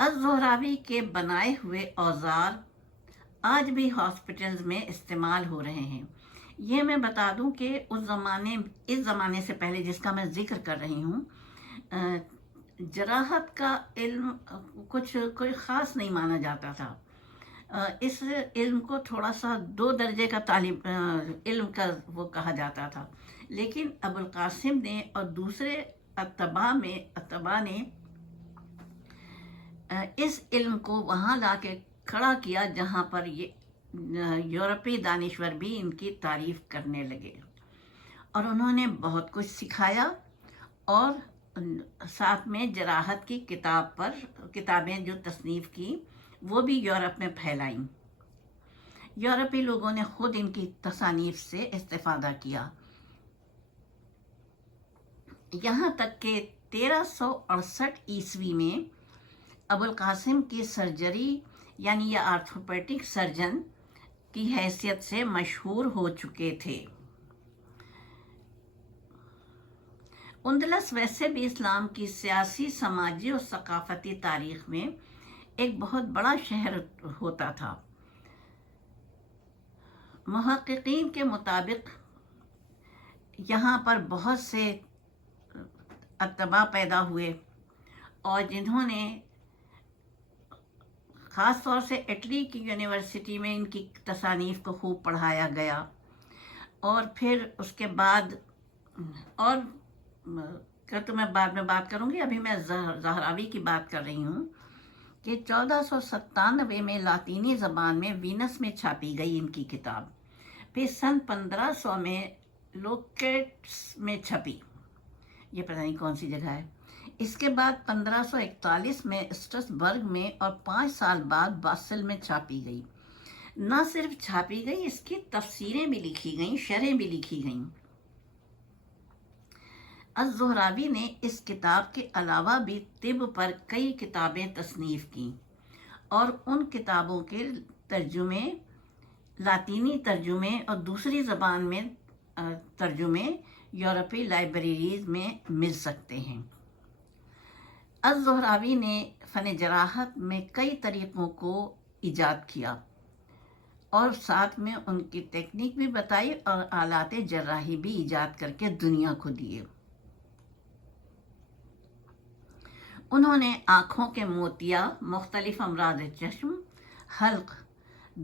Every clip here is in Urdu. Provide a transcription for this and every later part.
الزہراوی کے بنائے ہوئے اوزار آج بھی ہاسپٹلز میں استعمال ہو رہے ہیں۔ یہ میں بتا دوں کہ اس زمانے سے پہلے جس کا میں ذکر کر رہی ہوں، جراحت کا علم کوئی خاص نہیں مانا جاتا تھا۔ اس علم کو تھوڑا سا 2 درجے کا علم کا وہ کہا جاتا تھا، لیکن ابوالقاسم نے اور دوسرے اتباع نے اس علم کو وہاں لا کے کھڑا کیا جہاں پر یورپی دانشور بھی ان کی تعریف کرنے لگے، اور انہوں نے بہت کچھ سکھایا، اور ساتھ میں جراحت کی کتابیں جو تصنیف کی وہ بھی یورپ میں پھیلائیں۔ یورپی لوگوں نے خود ان کی تصانیف سے استفادہ کیا، یہاں تک کہ 1368 عیسوی میں ابوالقاسم کی سرجری یعنی یہ آرتھوپیڈک سرجن کی حیثیت سے مشہور ہو چکے تھے۔ اندلس ویسے بھی اسلام کی سیاسی، سماجی اور ثقافتی تاریخ میں ایک بہت بڑا شہر ہوتا تھا۔ محققین کے مطابق یہاں پر بہت سے اتباع پیدا ہوئے، اور جنہوں نے خاص طور سے اٹلی کی یونیورسٹی میں ان کی تصانیف کو خوب پڑھایا گیا، اور پھر اس کے بعد اور تو میں بعد میں بات کروں گی، ابھی میں زہراوی کی بات کر رہی ہوں کہ 1497 میں لاطینی زبان میں وینس میں چھاپی گئی ان کی کتاب، پھر سن 1500 میں لوکیٹس میں چھپی، یہ پتہ نہیں کون سی جگہ ہے، اس کے بعد 1541 میں اسٹرسبرگ میں، اور 5 سال بعد باسل میں چھاپی گئی۔ نہ صرف چھاپی گئی، اس کی تفسیریں بھی لکھی گئیں، شرحیں بھی لکھی گئیں۔ الزہراوی نے اس کتاب کے علاوہ بھی طب پر کئی کتابیں تصنیف کیں، اور ان کتابوں کے ترجمے، لاطینی ترجمے اور دوسری زبان میں ترجمے یورپی لائبریریز میں مل سکتے ہیں۔ الزہراوی نے فن جراحت میں کئی طریقوں کو ایجاد کیا، اور ساتھ میں ان کی تکنیک بھی بتائی، اور آلات جراحی بھی ایجاد کر کے دنیا کو دیے۔ انہوں نے آنکھوں کے موتیا، مختلف امراض چشم، حلق،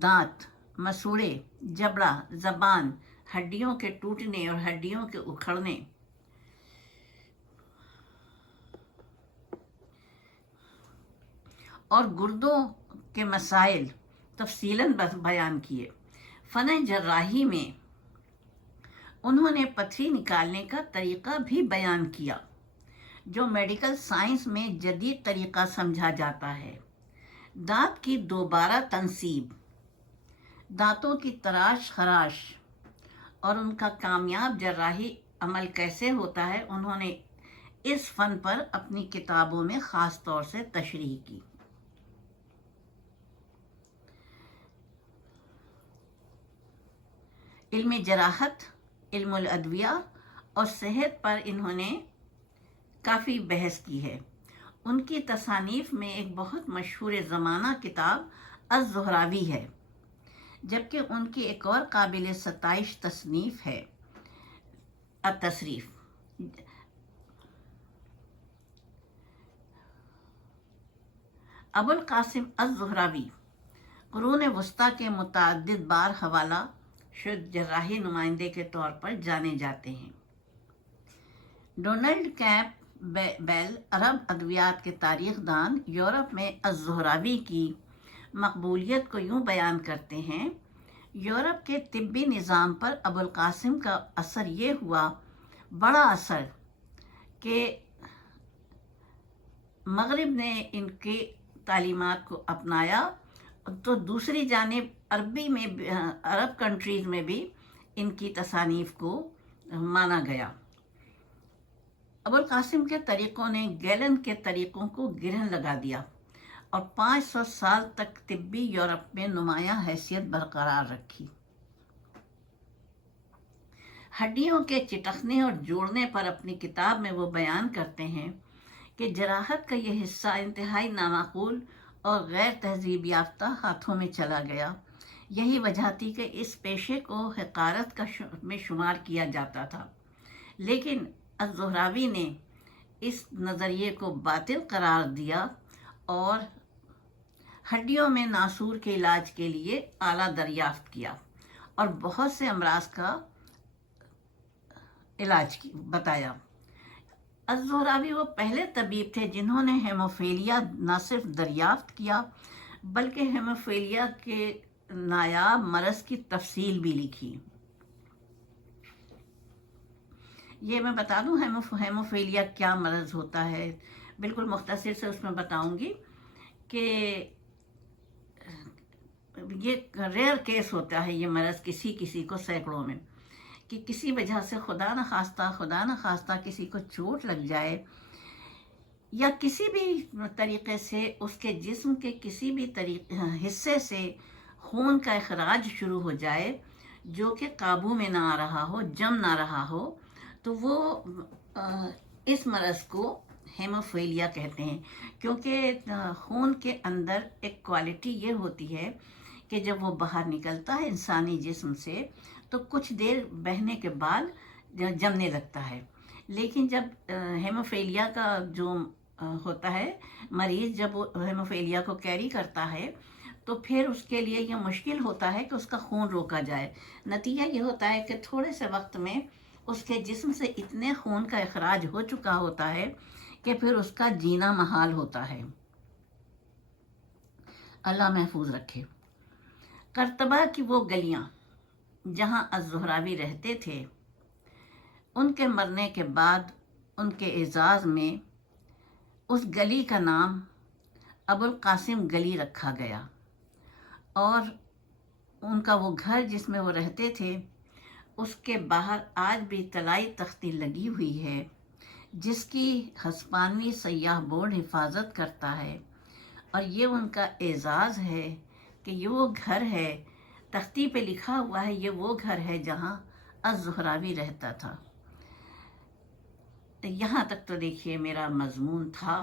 دانت، مسوڑے، جبڑا، زبان، ہڈیوں کے ٹوٹنے اور ہڈیوں کے اکھڑنے، اور گردوں کے مسائل تفصیلاً بیان کیے۔ فن جراحی میں انہوں نے پتھری نکالنے کا طریقہ بھی بیان کیا، جو میڈیکل سائنس میں جدید طریقہ سمجھا جاتا ہے۔ دانت کی دوبارہ تنصیب، دانتوں کی تراش خراش اور ان کا کامیاب جراحی عمل کیسے ہوتا ہے، انہوں نے اس فن پر اپنی کتابوں میں خاص طور سے تشریح کی۔ علم جراحت، علم الادویہ اور صحت پر انہوں نے کافی بحث کی ہے۔ ان کی تصانیف میں ایک بہت مشہور زمانہ کتاب الزہراوی ہے، جبکہ ان کی ایک اور قابل ستائش تصنیف ہے التصریف۔ ابوالقاسم الزہراوی قرون وسطیٰ کے متعدد بار حوالہ شد جراحی نمائندے کے طور پر جانے جاتے ہیں۔ ڈونلڈ کیمپ بیل، عرب ادویات کے تاریخ دان، یورپ میں الزہراوی کی مقبولیت کو یوں بیان کرتے ہیں: یورپ کے طبی نظام پر ابوالقاسم کا اثر یہ ہوا، بڑا اثر، کہ مغرب نے ان کی تعلیمات کو اپنایا، تو دوسری جانب عرب کنٹریز میں بھی ان کی تصانیف کو مانا گیا۔ ابوالقاسم کے طریقوں نے گیلن کے طریقوں کو گرہن لگا دیا، اور 500 سال تک طبی یورپ میں نمایاں حیثیت برقرار رکھی۔ ہڈیوں کے چٹکنے اور جوڑنے پر اپنی کتاب میں وہ بیان کرتے ہیں کہ جراحت کا یہ حصہ انتہائی نامعقول اور غیر تہذیب یافتہ ہاتھوں میں چلا گیا۔ یہی وجہ تھی کہ اس پیشے کو حقارت میں شمار کیا جاتا تھا، لیکن الزہراوی نے اس نظریے کو باطل قرار دیا اور ہڈیوں میں ناسور کے علاج کے لیے آلہ دریافت کیا اور بہت سے امراض کا علاج بتایا۔ الزہراوی وہ پہلے طبیب تھے جنہوں نے ہیموفیلیا نہ صرف دریافت کیا بلکہ ہیموفیلیا کے نایاب مرض کی تفصیل بھی لکھی۔ یہ میں بتا دوں ہیموفیلیا کیا مرض ہوتا ہے، بالکل مختصر سے اس میں بتاؤں گی کہ یہ ریئر کیس ہوتا ہے، یہ مرض کسی کو سینکڑوں میں، کہ کسی وجہ سے خدا نخواستہ کسی کو چوٹ لگ جائے یا کسی بھی طریقے سے اس کے جسم کے کسی بھی حصے سے خون کا اخراج شروع ہو جائے جو کہ قابو میں نہ آ رہا ہو، جم نہ رہا ہو، تو وہ اس مرض کو ہیموفیلیا کہتے ہیں۔ کیونکہ خون کے اندر ایک کوالٹی یہ ہوتی ہے کہ جب وہ باہر نکلتا ہے انسانی جسم سے تو کچھ دیر بہنے کے بعد جمنے لگتا ہے، لیکن جب ہیموفیلیا کا جو ہوتا ہے مریض جب وہ ہیموفیلیا کو کیری کرتا ہے تو پھر اس کے لیے یہ مشکل ہوتا ہے کہ اس کا خون روکا جائے۔ نتیجہ یہ ہوتا ہے کہ تھوڑے سے وقت میں اس کے جسم سے اتنے خون کا اخراج ہو چکا ہوتا ہے کہ پھر اس کا جینا محال ہوتا ہے۔ اللہ محفوظ رکھے۔ قرطبہ کی وہ گلیاں جہاں الزہراوی رہتے تھے، ان کے مرنے کے بعد ان کے اعزاز میں اس گلی کا نام ابوالقاسم گلی رکھا گیا، اور ان کا وہ گھر جس میں وہ رہتے تھے اس کے باہر آج بھی طلائی تختی لگی ہوئی ہے جس کی ہسپانوی سیاح بورڈ حفاظت کرتا ہے، اور یہ ان کا اعزاز ہے کہ یہ وہ گھر ہے، تختی پہ لکھا ہوا ہے یہ وہ گھر ہے جہاں الزہراوی رہتا تھا۔ یہاں تک تو دیکھیے میرا مضمون تھا،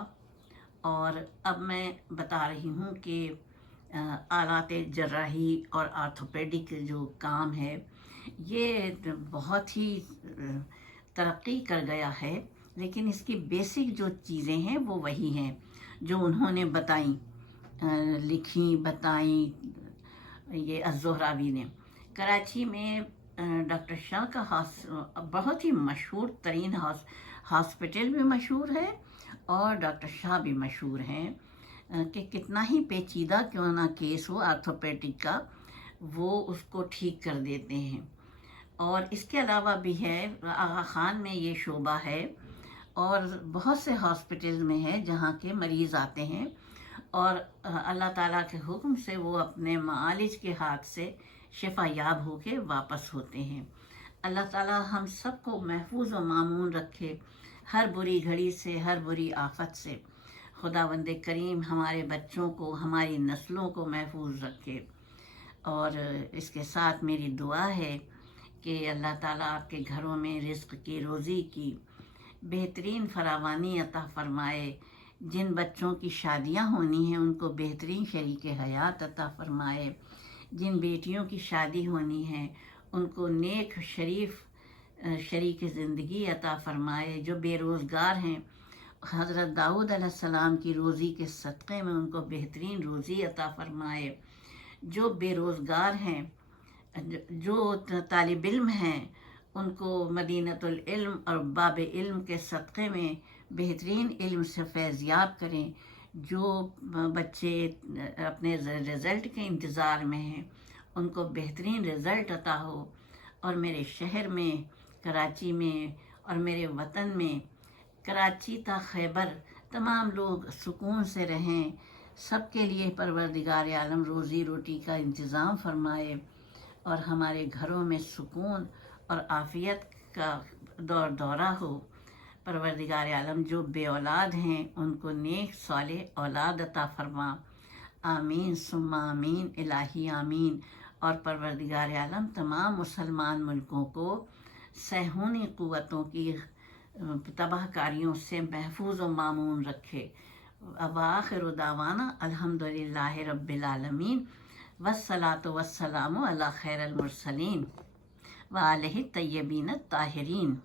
اور اب میں بتا رہی ہوں کہ آلات جراحی اور آرتھوپیڈک جو کام ہے یہ بہت ہی ترقی کر گیا ہے، لیکن اس کی بیسک جو چیزیں ہیں وہ وہی ہیں جو انہوں نے بتائیں یہ الزہراوی نے۔ کراچی میں ڈاکٹر شاہ کا بہت ہی مشہور ترین ہاسپٹل بھی مشہور ہے اور ڈاکٹر شاہ بھی مشہور ہیں کہ کتنا ہی پیچیدہ کیوں نہ کیس ہو آرتھوپیڈک کا وہ اس کو ٹھیک کر دیتے ہیں۔ اور اس کے علاوہ بھی ہے آغا خان میں یہ شعبہ ہے، اور بہت سے ہاسپٹل میں ہے جہاں کے مریض آتے ہیں اور اللہ تعالیٰ کے حکم سے وہ اپنے معالج کے ہاتھ سے شفا یاب ہو کے واپس ہوتے ہیں۔ اللہ تعالیٰ ہم سب کو محفوظ و مامون رکھے ہر بری گھڑی سے، ہر بری آفت سے۔ خداوند کریم ہمارے بچوں کو، ہماری نسلوں کو محفوظ رکھے۔ اور اس کے ساتھ میری دعا ہے کہ اللہ تعالیٰ آپ کے گھروں میں رزق کی، روزی کی بہترین فراوانی عطا فرمائے۔ جن بچوں کی شادیاں ہونی ہیں ان کو بہترین شریک حیات عطا فرمائے۔ جن بیٹیوں کی شادی ہونی ہے ان کو نیک شریف شریک زندگی عطا فرمائے۔ جو بے روزگار ہیں حضرت داؤد علیہ السلام کی روزی کے صدقے میں ان کو بہترین روزی عطا فرمائے۔ جو بے روزگار ہیں، جو طالب علم ہیں، ان کو مدینۃ العلم اور باب علم کے صدقے میں بہترین علم سے فیض یاب کریں۔ جو بچے اپنے رزلٹ کے انتظار میں ہیں ان کو بہترین رزلٹ عطا ہو، اور میرے شہر میں کراچی میں اور میرے وطن میں کراچی تا خیبر تمام لوگ سکون سے رہیں۔ سب کے لیے پروردگار عالم روزی روٹی کا انتظام فرمائے اور ہمارے گھروں میں سکون اور عافیت کا دورہ ہو۔ پروردگار عالم جو بے اولاد ہیں ان کو نیک صالح اولاد عطا فرما۔ آمین ثم آمین الہی آمین۔ اور پروردگار عالم تمام مسلمان ملکوں کو صہیونی قوتوں کی تباہ کاریوں سے محفوظ و معمون رکھے. وآخر دعوانا الحمدللہ رب العالمین والصلاة والسلام علی خیر المرسلین وآلہ الطیبین الطاہرین.